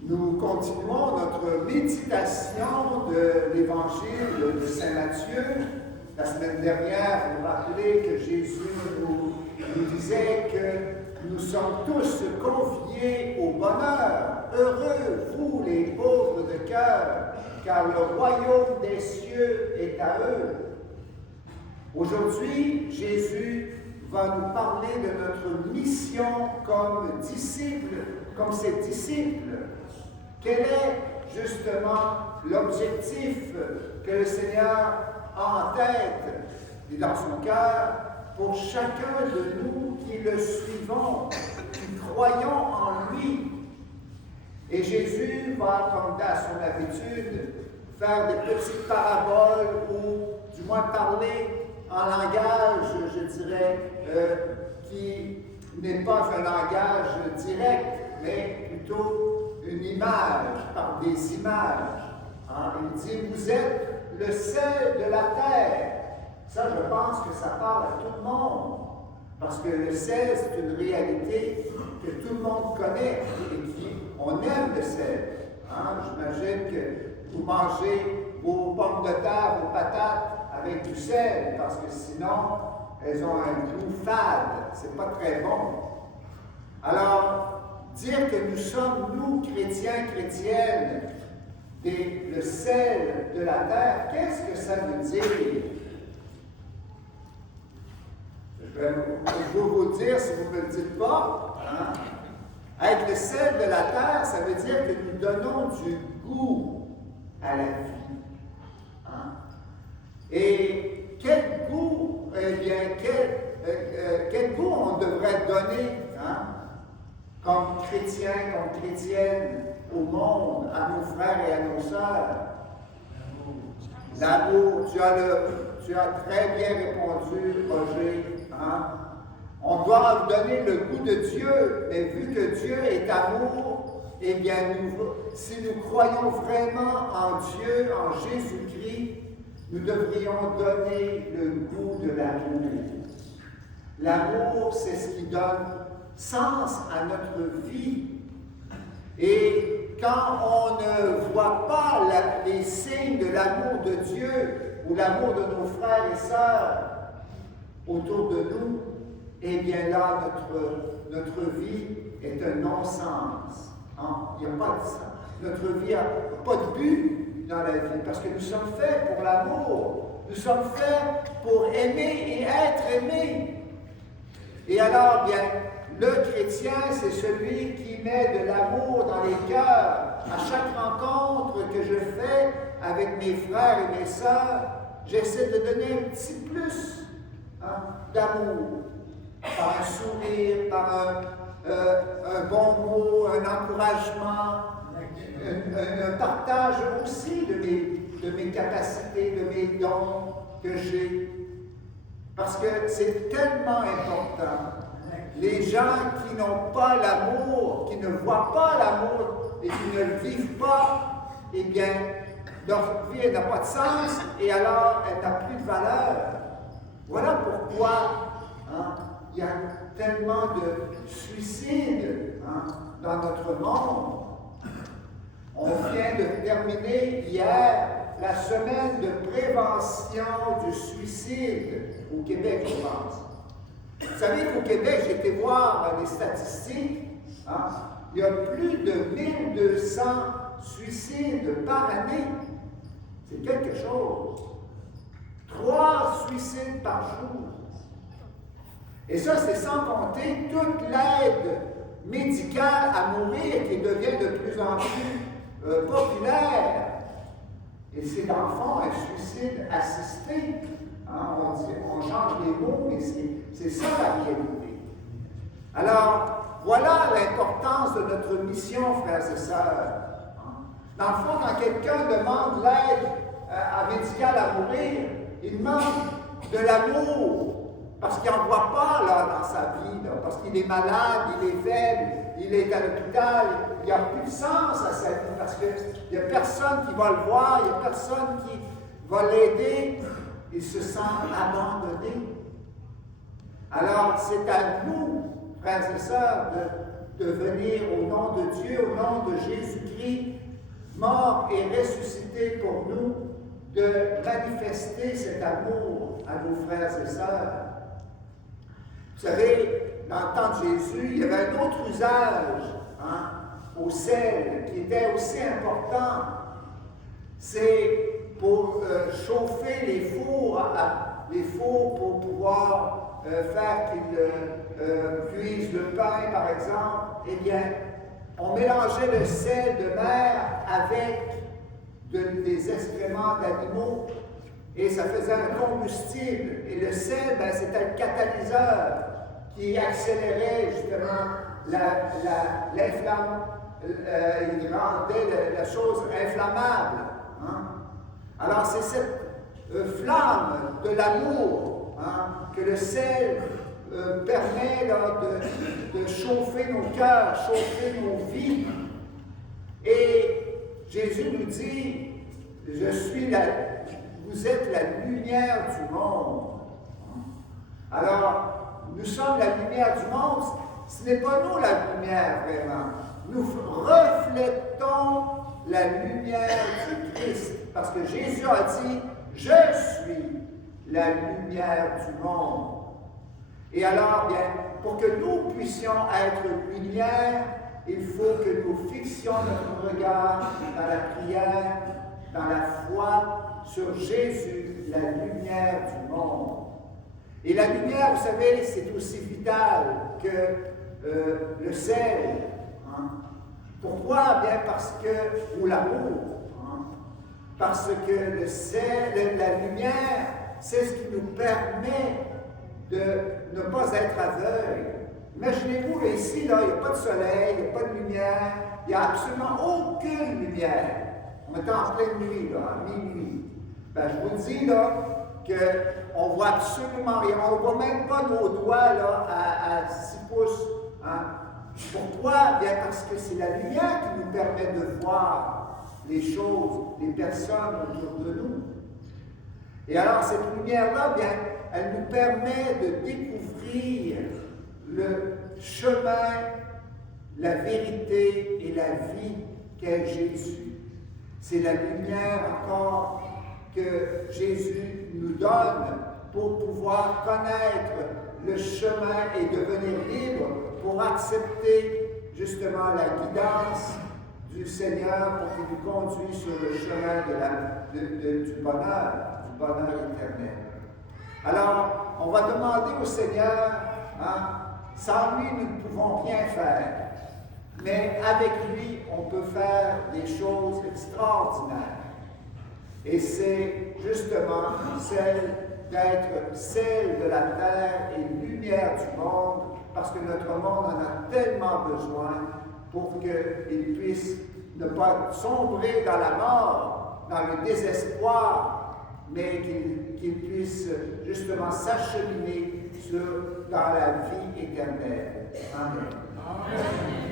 Nous continuons notre méditation de l'Évangile de Saint Matthieu. La semaine dernière, vous vous rappelez que Jésus nous disait que nous sommes tous conviés au bonheur. Heureux, vous les pauvres de cœur, car le royaume des cieux est à eux. Aujourd'hui, Jésus va nous parler de notre mission comme disciples, comme ses disciples. Quel est justement l'objectif que le Seigneur a en tête et dans son cœur pour chacun de nous qui le suivons, qui croyons en lui? Et Jésus va, comme à son habitude, faire des petites paraboles ou du moins parler en langage, je dirais, qui n'est pas un langage direct, mais plutôt une image, par des images. Il dit, vous êtes le sel de la terre. Ça, je pense que ça parle à tout le monde. Parce que le sel, c'est une réalité que tout le monde connaît et qui, on aime le sel. J'imagine que vous mangez vos pommes de terre, vos patates avec du sel, parce que sinon, elles ont un goût fade. C'est pas très bon. Alors, dire que nous sommes, nous, chrétiens, chrétiennes, le sel de la terre, qu'est-ce que ça veut dire? Je vais vous dire si vous ne me le dites pas. Être le sel de la terre, ça veut dire que nous donnons du goût à la vie. Et quel goût, quel goût on devrait donner comme chrétiens, comme chrétiennes au monde, à nos frères et à nos sœurs? L'amour. Tu as très bien répondu, Roger. On doit donner le goût de Dieu, mais vu que Dieu est amour, eh bien, si nous croyons vraiment en Dieu, en Jésus-Christ, nous devrions donner le goût de l'amour. L'amour, c'est ce qui donne sens à notre vie. Et quand on ne voit pas les signes de l'amour de Dieu ou l'amour de nos frères et sœurs autour de nous, eh bien là, notre vie est un non-sens. Il n'y a pas de sens. Notre vie n'a pas de but dans la vie, parce que nous sommes faits pour l'amour. Nous sommes faits pour aimer et être aimés. Et alors, bien, le chrétien, c'est celui qui met de l'amour dans les cœurs. À chaque rencontre que je fais avec mes frères et mes sœurs, j'essaie de donner un petit plus d'amour, par un sourire, par un bon mot, un encouragement, un partage aussi de mes capacités, de mes dons que j'ai. Parce que c'est tellement important. Les gens qui n'ont pas l'amour, qui ne voient pas l'amour et qui ne le vivent pas, eh bien, leur vie n'a pas de sens et alors elle n'a plus de valeur. Voilà pourquoi il y a tellement de suicides dans notre monde. On vient de terminer hier la semaine de prévention du suicide au Québec, je pense. Vous savez qu'au Québec, j'ai été voir les statistiques, il y a plus de 1200 suicides par année. C'est quelque chose. 3 suicides par jour. Et ça, c'est sans compter toute l'aide médicale à mourir qui devient de plus en plus populaire. Et c'est dans le fond un suicide assisté. On change les mots, mais c'est ça la réalité. Alors, voilà l'importance de notre mission, frères et sœurs. Dans le fond, quand quelqu'un demande l'aide médicale à mourir, il demande de l'amour, parce qu'il n'en voit pas dans sa vie, parce qu'il est malade, il est faible, il est à l'hôpital, il n'y a plus de sens à sa vie, parce qu'il n'y a personne qui va le voir, il n'y a personne qui va l'aider. Il se sent abandonné. Alors, c'est à nous, frères et sœurs, de venir au nom de Dieu, au nom de Jésus-Christ, mort et ressuscité pour nous, de manifester cet amour à nos frères et sœurs. Vous savez, dans le temps de Jésus, il y avait un autre usage au sel qui était aussi important. C'est pour chauffer les fours pour pouvoir faire qu'ils cuisent le pain, par exemple. Eh bien, on mélangeait le sel de mer avec des excréments d'animaux et ça faisait un combustible. Et le sel, c'était le catalyseur qui accélérait justement l'inflammation. Il rendait la chose inflammable. Alors, c'est cette flamme de l'amour que le sel permet là, de chauffer nos cœurs, chauffer nos vies. Et Jésus nous dit, vous êtes la lumière du monde. Alors, nous sommes la lumière du monde. Ce n'est pas nous la lumière, vraiment. Nous reflétons la lumière du Christ. Parce que Jésus a dit, je suis la lumière du monde. Et alors, bien, pour que nous puissions être lumière, il faut que nous fixions notre regard dans la prière, dans la foi, sur Jésus, la lumière du monde. Et la lumière, vous savez, c'est aussi vital que le sel. Pourquoi? Bien parce que, ou l'amour. Parce que le sel, la lumière, c'est ce qui nous permet de ne pas être aveugle. Imaginez-vous, ici, là, il n'y a pas de soleil, il n'y a pas de lumière, il n'y a absolument aucune lumière. On est en pleine nuit, là, à minuit. Je vous dis, là, qu'on ne voit absolument rien. On ne voit même pas nos doigts, là, à 6 pouces. Pourquoi? Bien parce que c'est la lumière qui nous permet de voir les choses, les personnes autour de nous. Et alors, cette lumière-là, bien, elle nous permet de découvrir le chemin, la vérité et la vie qu'est Jésus. C'est la lumière encore que Jésus nous donne pour pouvoir connaître le chemin et devenir libre pour accepter justement la guidance du Seigneur pour qu'il nous conduise sur le chemin du bonheur éternel. Alors, on va demander au Seigneur, sans lui, nous ne pouvons rien faire. Mais avec lui, on peut faire des choses extraordinaires. Et c'est justement celle d'être celle de la terre et lumière du monde, parce que notre monde en a tellement besoin pour qu'il puisse ne pas sombrer dans la mort, dans le désespoir, mais qu'il puisse justement s'acheminer dans la vie éternelle. Amen. Amen.